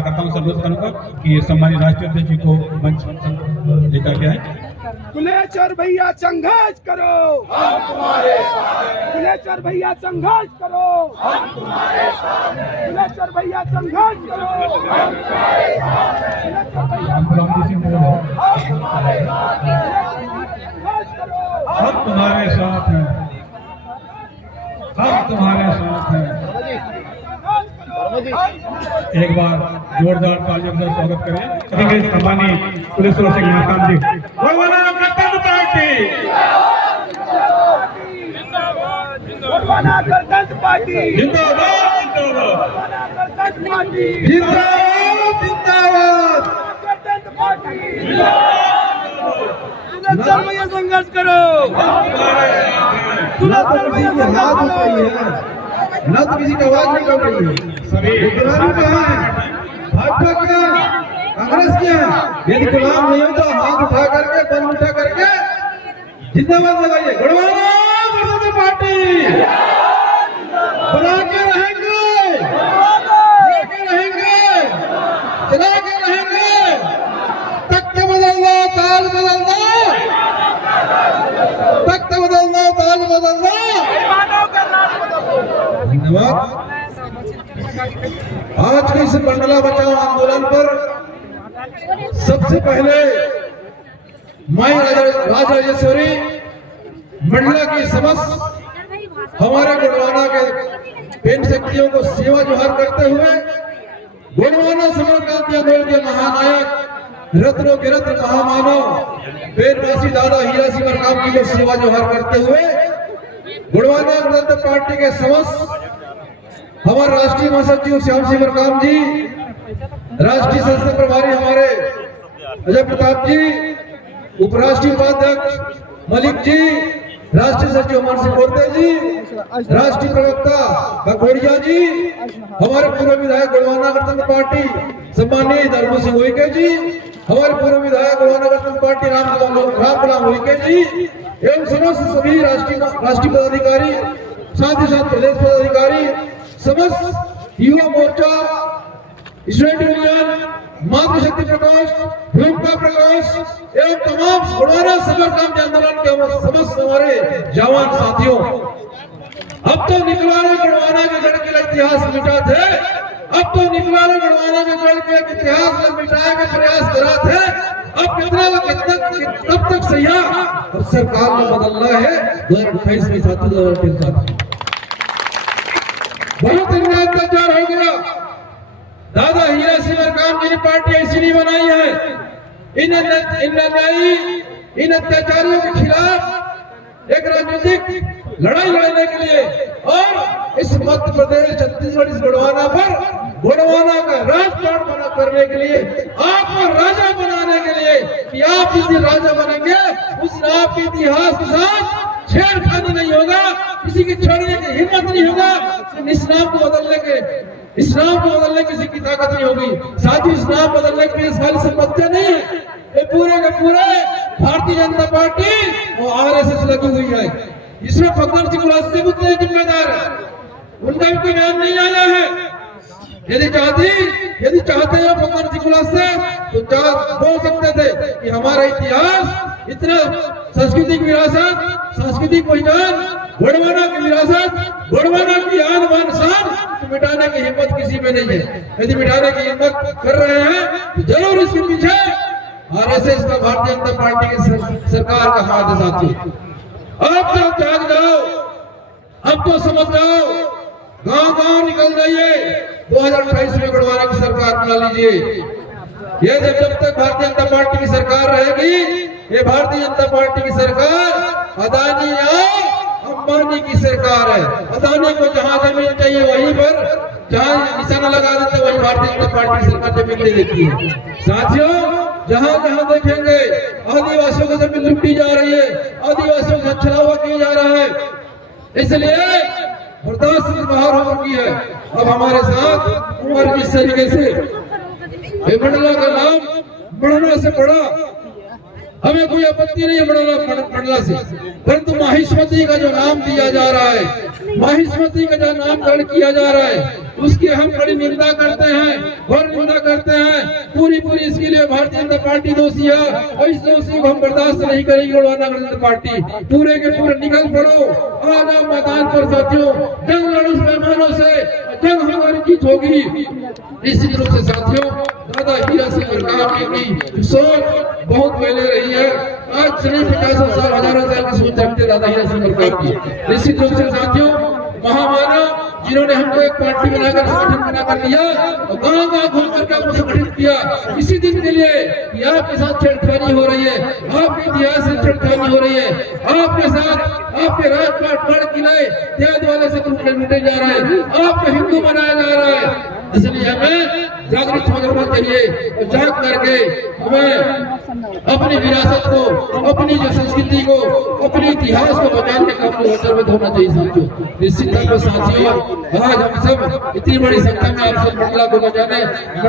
कार्यकर्ताओं से अनुरोध करूंगा कि सम्मानित राष्ट्रीय अध्यक्ष जी को मंच लेकर के आए। कुलेचर भैया संघर्ष करो, हम तुम्हारे साथ हैं। कुलेचर भैया संघर्ष करो, हम तुम्हारे साथ हैं। कुलेचर भैया संघर्ष करो, हम तुम्हारे साथ हैं। कुलेचर भैया हम तुम्हारे साथ हैं। संघर्ष करो, हम तुम्हारे साथ हैं, हम तुम्हारे साथ हैं। एक बार जोरदार तालियों से स्वागत करें सम्मानित पुलिस सुरक्षा महकम जी। गणतंत्र पार्टी जिंदाबाद, गणतंत्र पार्टी जिंदाबाद, गणतंत्र पार्टी जिंदाबाद, जिंदाबाद, गणतंत्र पार्टी कुलेचर भैया संघर्ष करो, कुलेचर भैया संघर्ष करो। न तो किसी की आवाज निकल रही है। सभी गुलाम कहाँ है? भाजपा क्या है? कांग्रेस क्या है? यदि गुलाम नहीं हो तो हाथ उठा करके बल उठा करके जिंदाबाद लगाइए। गणवाना गणतंत्र पार्टी बना के रहेंगे, चला के रहेंगे। तख्त बदलना, ताज बदलना, तख्त बदलना, ताज बदलना। धन्यवाद। आज के इस मंडला बचाओ आंदोलन पर सबसे पहले माई राजेश्वरी मंडला की समस्त हमारे गोंडवाना के पेन शक्तियों को सेवा जोहार करते हुए गोंडवाना समर क्रांति आंदोलन के महानायक रत्नों के रत्न महामानव बेनवासी दादा हीरा सिंह मरकाम की को सेवा जोहार करते हुए गोंडवाना गणतंत्र पार्टी के समस्त हमारे राष्ट्रीय महासचिव श्याम सिंह मरकाम जी, राष्ट्रीय संसद प्रभारी हमारे अजय प्रताप जी, उपराष्ट्रीय उपाध्यक्ष मलिक जी, राष्ट्रीय सचिव अमर सिंह बोरते जी, राष्ट्रीय प्रवक्ता भगोड़िया जी, हमारे पूर्व विधायक गोंडवाना गणतंत्र पार्टी सम्मानीय धर्म सिंह उइके जी, हमारे पूर्व विधायक गोंडवाना गणतंत्र पार्टी राम गुलाम उइके जी एवं समस्त सभी राष्ट्रीय पदाधिकारी, साथ ही साथ प्रदेश पदाधिकारी, समस्त युवा मोर्चा, स्टूडेंट यूनियन, मातृशक्ति प्रकाश, भूमिका प्रकाश एवं तमाम गोंडवाना समर क्रांति आंदोलन के समस्त हमारे जवान साथियों, अब तो निकलवाना गोंडवाना के गढ़ के इतिहास मिटा थे, अब तो निकलवाना गोंडवाना के गढ़ के इतिहास को मिटाने का प्रयास करा थे। अब कब तक सही और सरकार को बदलना है 2028 में साथी 2023 बहुत अन्याय अत्याचार हो गया। दादा हीरा सिंह मरकाम जी ने पार्टी ऐसी नहीं बनाई है। इन अत्याचारियों के खिलाफ एक राजनीतिक लड़ाई लड़ने के लिए और इस मध्य प्रदेश छत्तीसगढ़ इस गोंडवाना पर गोंडवाना का राजपाट बना करने के लिए, आपको राजा बनाने के लिए कि आप जिस दिन राजा बनेंगे उस दिन आपके इतिहास के साथ छेड़खानी नहीं होगा, किसी की छोड़ने की हिम्मत नहीं होगा। इस्लाम को बदलने किसी की ताकत नहीं होगी। साथ ही इस्लाम बदलने के लिए सारी संपत्तियां नहीं है, ये पूरे के पूरे भारतीय जनता पार्टी और आरएसएस लगी हुई है। इसमें फकड़ सिंह उल्लासे भी जिम्मेदार है, उनका भी कोई नाम नहीं आया है। यदि चाहते हैं फकड़ सिंह उल्लासे तो बोल सकते थे कि हमारा इतिहास इतना सांस्कृतिक विरासत, सांस्कृतिक पहचान, गोंडवाना की विरासत, गोंडवाना की आन बान शान तो मिटाने की हिम्मत किसी में नहीं है। यदि मिटाने की हिम्मत कर रहे हैं तो जरूर इसके पीछे आरएसएस का भारतीय जनता पार्टी की सरकार का हाथ है साथी। अब तो जाग जाओ, अब तो समझ जाओ, गांव निकल जाइए। 2028 में गोंडवाना की सरकार बना लीजिए। ये जब तक भारतीय जनता पार्टी की सरकार रहेगी, ये भारतीय जनता पार्टी की सरकार अदानी या अंबानी की सरकार है। अदानी को जहां जमीन चाहिए वहीं पर जहां निशाना लगा देते वहीं भारतीय जनता पार्टी की सरकार जमीन दे देती है। साथियों, जहां जहां देखेंगे आदिवासियों को जमीन लूटी जा रही है, आदिवासियों का छलावा किया जा रहा है, इसलिए बर्दाश्त से बाहर हो चुकी है। अब हमारे साथ उम्र जिस तरीके से मंडला का नाम बढ़ने से बढ़ा, हमें कोई आपत्ति नहीं है मंडला से, परंतु माहिष्मती का जो नाम दिया जा रहा है माहिष्मती का जो नामकरण किया जा रहा है उसकी हम बड़ी निंदा करते हैं और निंदा करते हैं। पूरी इसके लिए भारतीय जनता पार्टी दोषी है और इस दोषी को हम बर्दाश्त नहीं करेंगे। गोंडवाना जनता पार्टी पूरे के पूरे निकल पड़ो, आ जाओ मैदान पर साथियों, जंग लड़ो मेहमानों से, जंग हमारी जीत होगी। निश्चित रूप से साथियों दादा हीरा सिंह मरकाम की सोच बहुत पहले रही है। आज सिर्फ 50 साल हजारों साल की सोच रखते दादा हीरा सिंह मरकाम की। निश्चित रूप से साथियों महामानव जिन्होंने हमको एक पार्टी बनाकर संगठन बनाकर दिया और गांव घूम करके हमको संगठित किया इसी दिन के लिए कि आपके साथ छेड़खानी हो रही है, आपके इतिहास से छेड़खानी हो रही है, आपके साथ आपके राजपाट गढ़ किले त्याग वाले से लूटे जा रहे हैं, आपको हिंदू बनाया जा रहा है। इसलिए हमें जागृत होना चाहिए और जाग करके हमें अपनी विरासत को, अपनी जो संस्कृति को, अपने इतिहास को बचाने का मोर्चा होना चाहिए साथियों। निश्चित तौर पर साथियों आज हम सब इतनी बड़ी संख्या में आप सब मंडला को बचाने,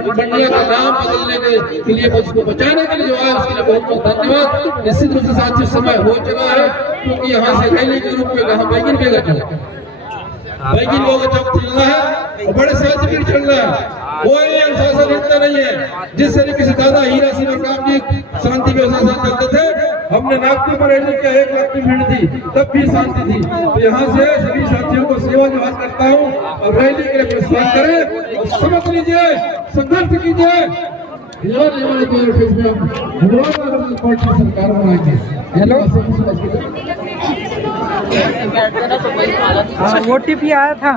मंडला का नाम बदलने के लिए उसको बचाने के लिए जो आए उसके लिए बहुत बहुत धन्यवाद। निश्चित रूप से साथियों समय हो चुका है क्योंकि यहाँ से रैली के रूप में कहा बैगन बेगा चौक चलना है और बड़े साथ चल रहा है। कोई अनुशासन इतना नहीं है जिस तरीके से दादा हीरा सिंह मरकाम जी शांति व्यवस्था चलते थे। हमने नागपुर पर रैली किया, 1 लाख की भीड़ थी, तब भी शांति थी। तो यहाँ से सभी साथियों को सेवा जवाब करता हूँ और रैली के लिए प्रस्थान करें और समझ लीजिए, संघर्ष कीजिए। सरकार बनाएंगे। हेलो, OTP आया था।